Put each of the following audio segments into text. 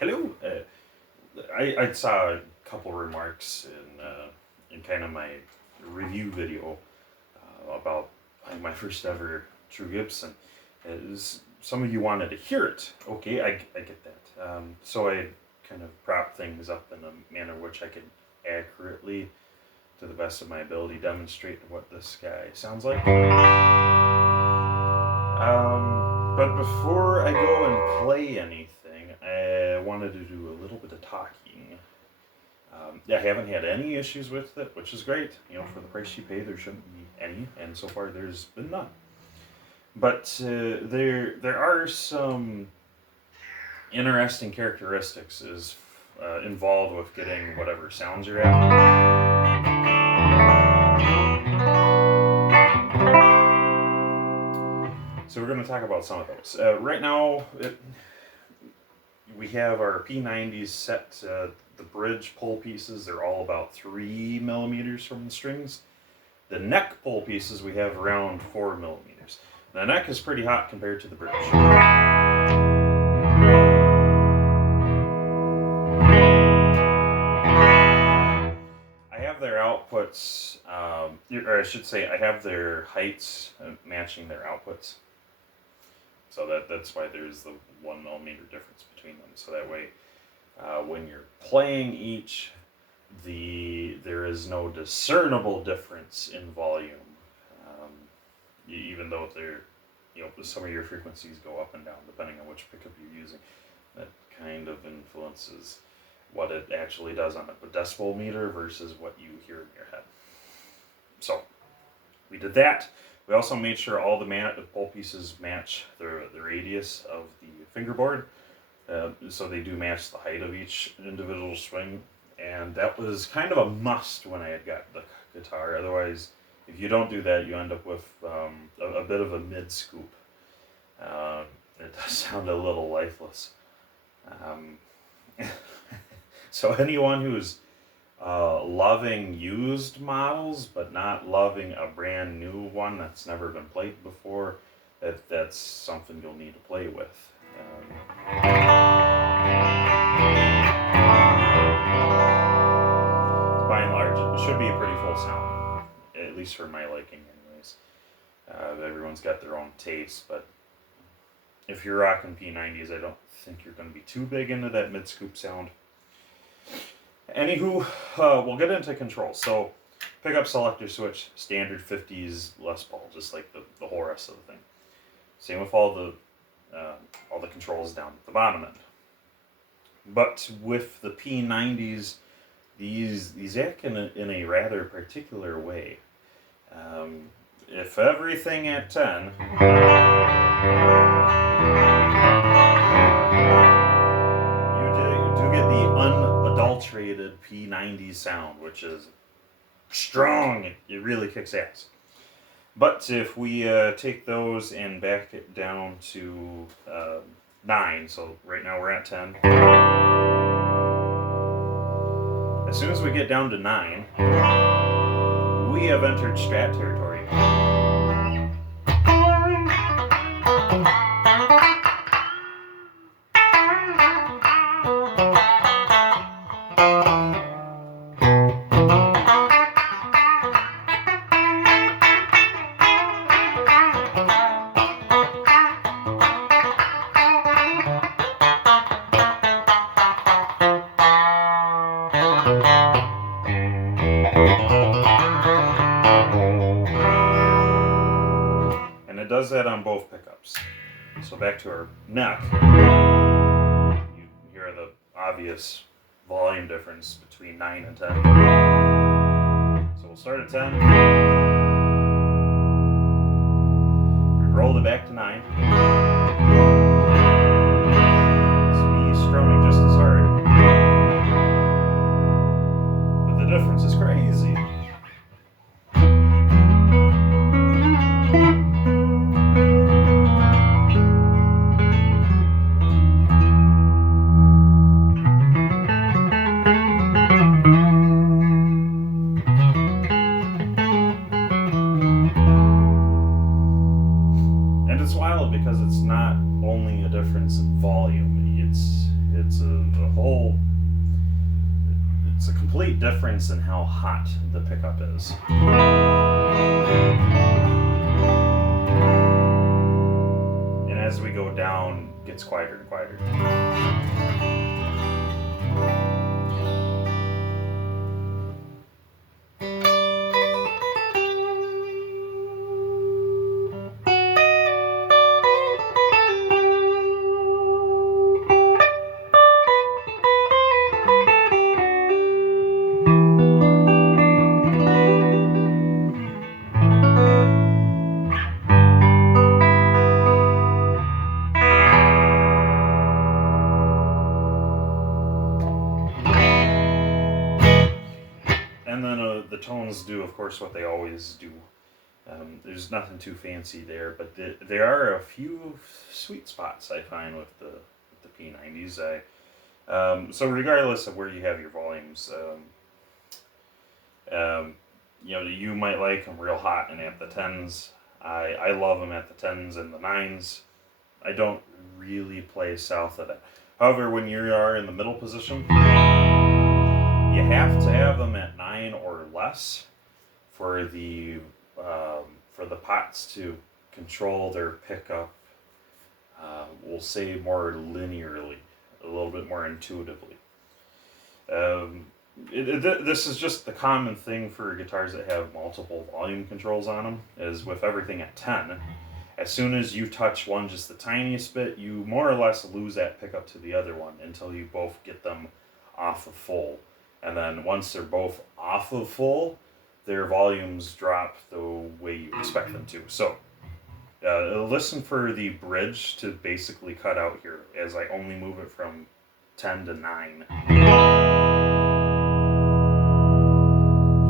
Hello. I saw a couple remarks in kind of my review video about my first ever True Gibson. Some of you wanted to hear it. Okay, I get that. So I kind of prop things up in a manner which I could accurately, to the best of my ability, demonstrate what this guy sounds like. But before I go and play anything, I wanted to do a little bit of talking. I haven't had any issues with it, which is great. For the price you pay, there shouldn't be any, and so far there's been none. But there are some interesting characteristics involved with getting whatever sounds you're after. So we're going to talk about some of those. Right now, we have our P90s set. The bridge pull pieces, they're all about 3 millimeters from the strings. The neck pull pieces, we have around 4 millimeters. The neck is pretty hot compared to the bridge. I have their outputs, or I should say, I have their heights matching their outputs. So that's why there's the 1 millimeter difference between them. So that way, when you're playing each, there is no discernible difference in volume, even though some of your frequencies go up and down depending on which pickup you're using. That kind of influences what it actually does on a decibel meter versus what you hear in your head. So we did that. We also made sure all the pull pieces match the radius of the fingerboard. So they do match the height of each individual string, and that was kind of a must when I had got the guitar. Otherwise, if you don't do that, you end up with a bit of a mid-scoop. It does sound a little lifeless. So anyone who's loving used models but not loving a brand new one that's never been played before, that's something you'll need to play with. By and large, it should be a pretty full sound, at least for my liking anyways. Everyone's got their own taste, but if you're rocking P90s, I don't think you're going to be too big into that mid-scoop sound. Anywho, we'll get into controls. So, pickup selector switch, standard 50s Les Paul, just like the whole rest of the thing. Same with all the controls down at the bottom end. But with the P90s, these act in a rather particular way. If everything at 10, you do get the unadulterated P90 sound, which is strong. It really kicks ass. But if we take those and back it down to 9, so right now we're at 10. As soon as we get down to 9, we have entered Strat territory. And it does that on both pickups. So back to our neck, you hear the obvious volume difference between 9 and 10. So we'll start at 10. We roll it back to 9. It's me strumming just as hard. But the difference is crazy. complete difference in how hot the pickup is. And as we go down, it gets quieter and quieter. And then the tones do, of course, what they always do. There's nothing too fancy there, but there are a few sweet spots I find with the P90s. So regardless of where you have your volumes, you might like them real hot and at the 10s. I love them at the 10s and the 9s. I don't really play south of that. However, when you are in the middle position, you have to have them at 9 or less for the pots to control their pickup. We'll say more linearly, a little bit more intuitively. This is just the common thing for guitars that have multiple volume controls on them, is with everything at 10. As soon as you touch one just the tiniest bit, you more or less lose that pickup to the other one until you both get them off of full. And then once they're both off of full, their volumes drop the way you expect them to. So listen for the bridge to basically cut out here as I only move it from 10 to 9.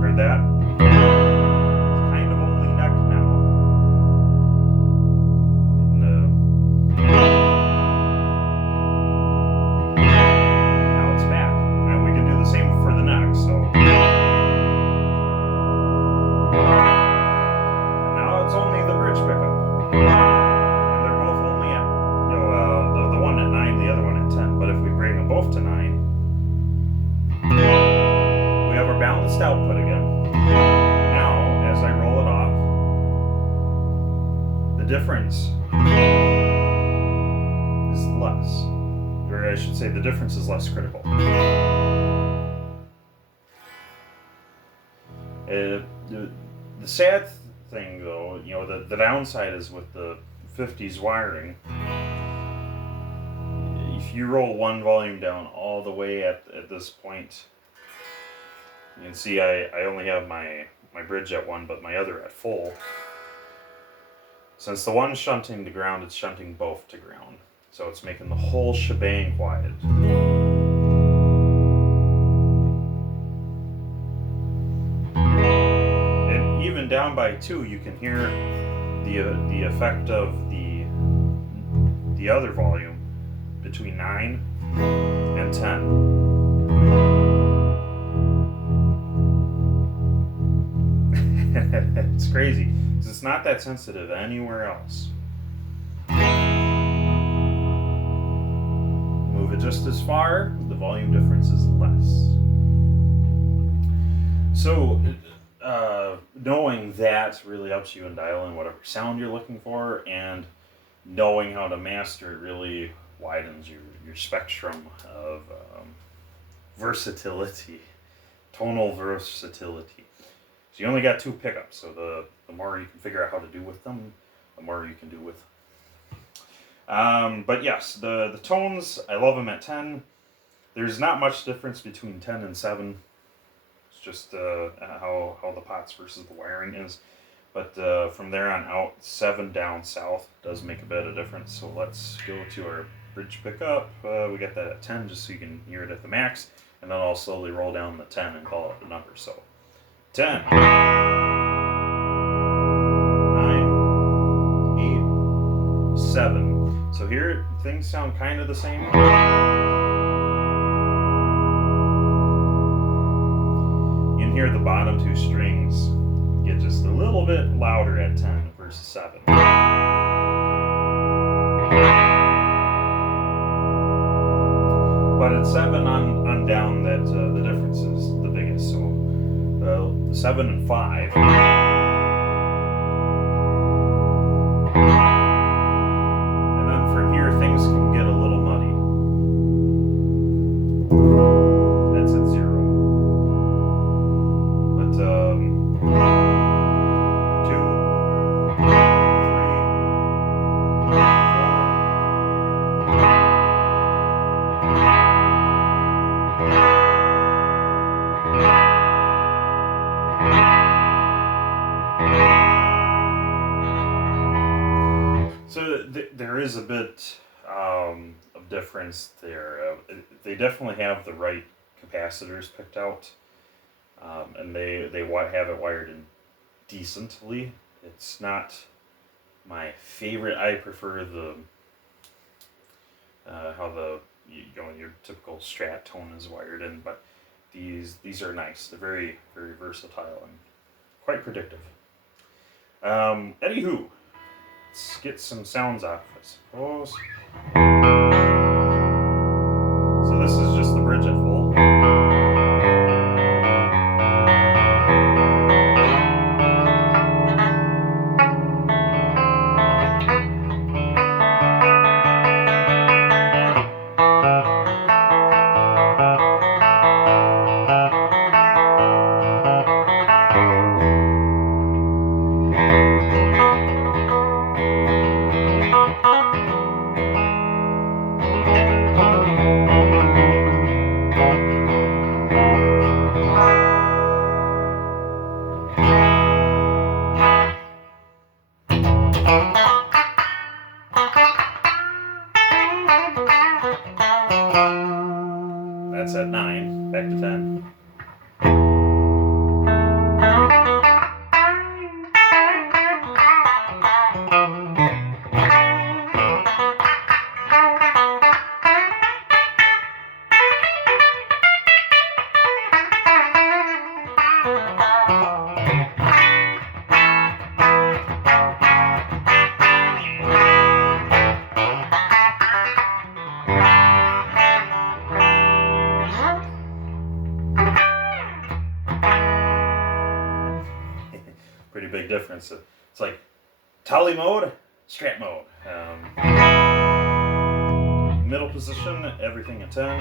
Heard that? It's kind of only neck now. Now it's back. And we can do the same for the neck. So and now it's only the bridge pickup. And they're both only at the one at 9, the other one at 10. But if we bring them both to 9, we have our balanced output again. Now, as I roll it off, the difference is less. Or I should say, the difference is less critical. The sad thing, though, the downside is with the 50s wiring. If you roll one volume down all the way at this point, you can see I only have my bridge at 1, but my other at full. Since the one's shunting to ground, it's shunting both to ground. So it's making the whole shebang quiet. And even down by 2, you can hear the effect of the other volume between 9 and 10. It's crazy, because it's not that sensitive anywhere else. Move it just as far, the volume difference is less. So, knowing that really helps you in dialing whatever sound you're looking for, and knowing how to master it really widens your spectrum of versatility, tonal versatility. So you only got 2 pickups, so the more you can figure out how to do with them, the more you can do with them. But yes, the tones, I love them at 10. There's not much difference between 10 and 7. It's just how the pots versus the wiring is. But from there on out, 7 down south does make a bit of difference. So let's go to our bridge pickup. We got that at 10 just so you can hear it at the max. And then I'll slowly roll down the 10 and call out the number. So 10, 9, 8, 7. So here things sound kind of the same. You can hear the bottom 2 strings get just a little bit louder at 10 versus 7. But at 7 on down, that the difference is the So 7 and 5. And then from here things can get a little muddy. That's at 0. But 2, 3, 4. So there is a bit of difference there. They definitely have the right capacitors picked out, and they have it wired in decently. It's not my favorite. I prefer the how your typical Strat tone is wired in, but these are nice. They're very, very versatile and quite predictive. Anywho, let's get some sounds off, I suppose. So this is just the bridge at full. That's at 9, back to 10. Pretty big difference. It's like tally mode, Strat mode. Middle position, everything at 10.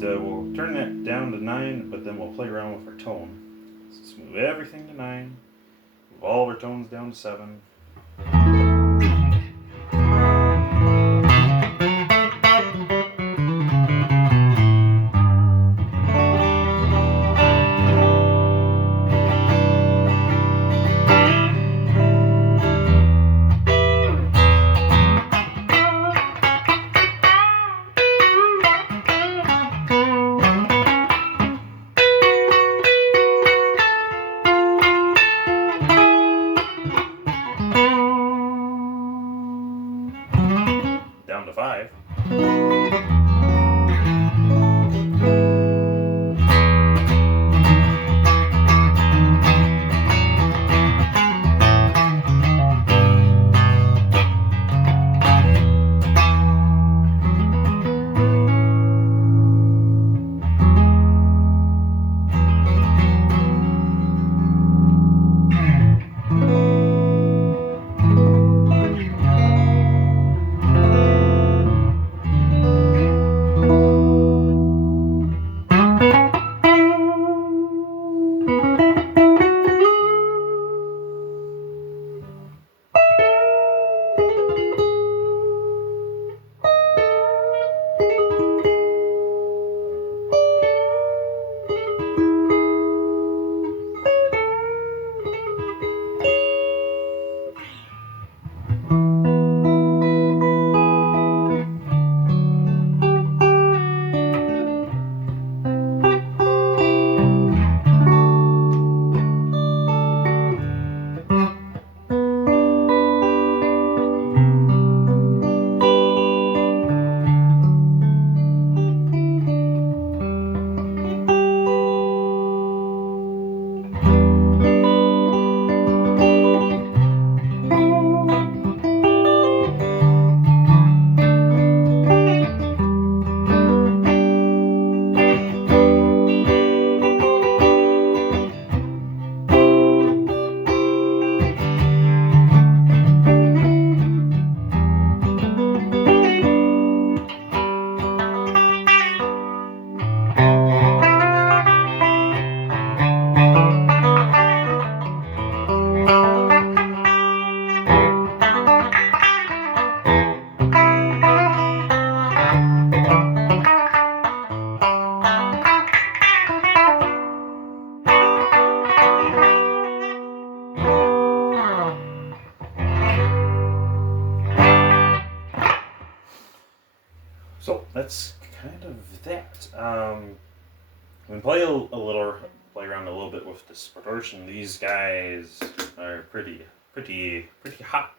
We'll turn that down to 9, but then we'll play around with our tone. So let's move everything to 9, move all of our tones down to 7. we play around a little bit with distortion. These guys are pretty hot.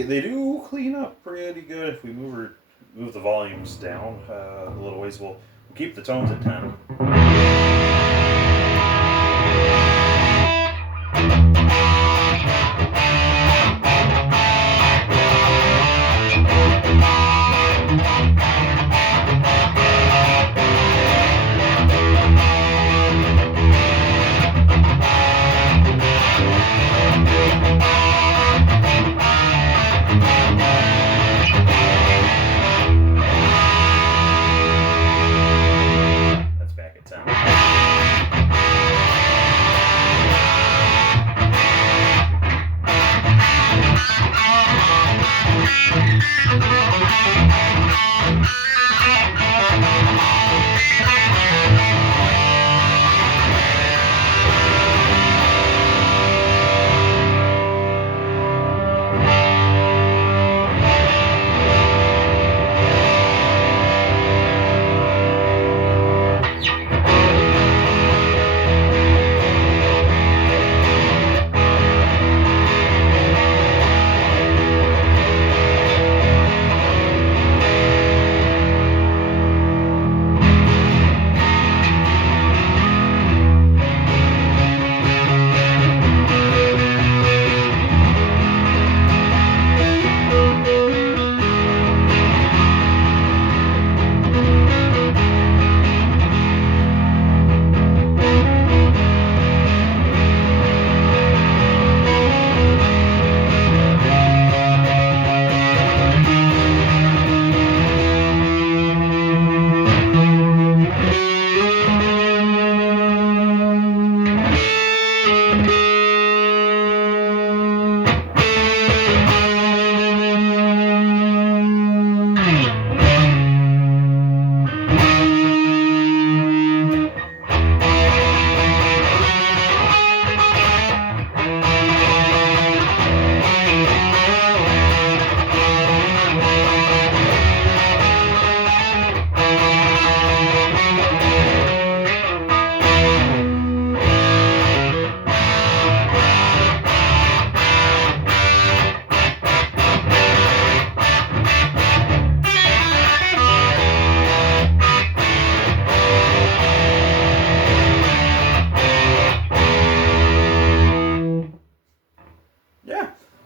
They do clean up pretty good. If we move the volumes down a little ways, we'll keep the tones at 10. That's back at 10.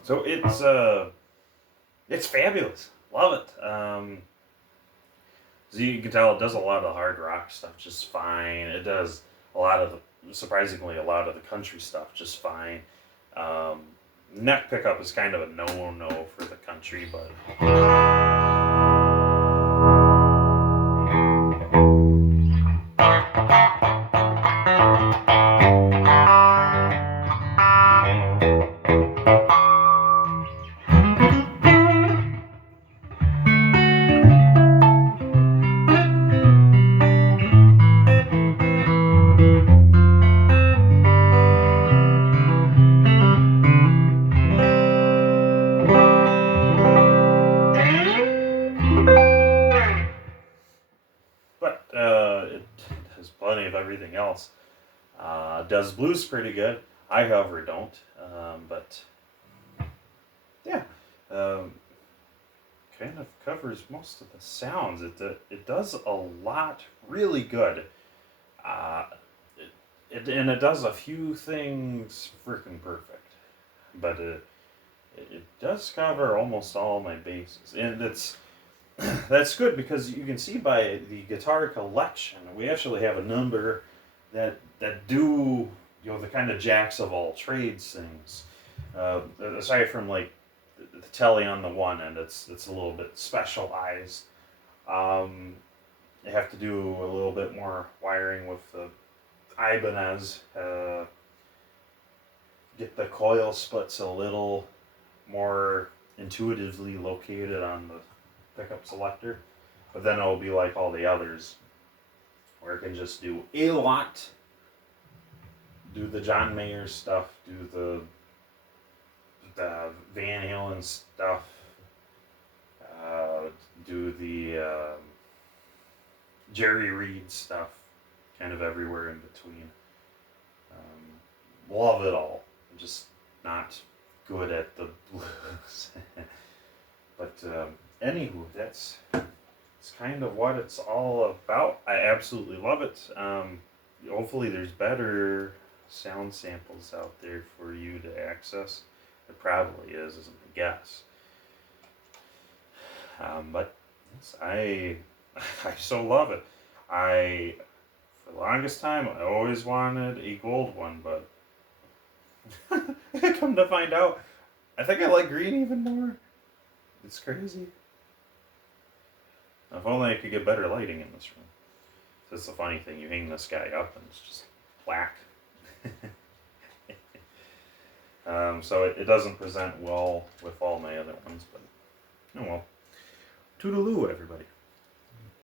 So it's fabulous. Love it. So you can tell it does a lot of hard rock stuff just fine. It does a lot of surprisingly, a lot of the country stuff just fine. Um, Neck pickup is kind of a no for the country, but it has plenty of everything else. Does blues pretty good. I, however, don't. But yeah, um, kind of covers most of the sounds. It does a lot really good. Uh, and it does a few things freaking perfect, but it does cover almost all my bases, and it's that's good because you can see by the guitar collection we actually have a number that do the kind of jacks of all trades things. Aside from like the telly on the one end, it's a little bit specialized. Um, you have to do a little bit more wiring with the Ibanez. Get the coil splits a little more intuitively located on the pickup selector, but then it'll be like all the others, where it can just do a lot, do the John Mayer stuff, do the Van Halen stuff, uh, do the Jerry Reed stuff, kind of everywhere in between. Love it all. I'm just not good at the blues. But anywho, that's kind of what it's all about. I absolutely love it. Hopefully, there's better sound samples out there for you to access. There probably is my guess. But yes, I so love it. I For the longest time I always wanted a gold one, but come to find out, I think I like green even more. It's crazy. If only I could get better lighting in this room. That's the funny thing. You hang this guy up and it's just black. So it doesn't present well with all my other ones, but oh well. Toodaloo, everybody.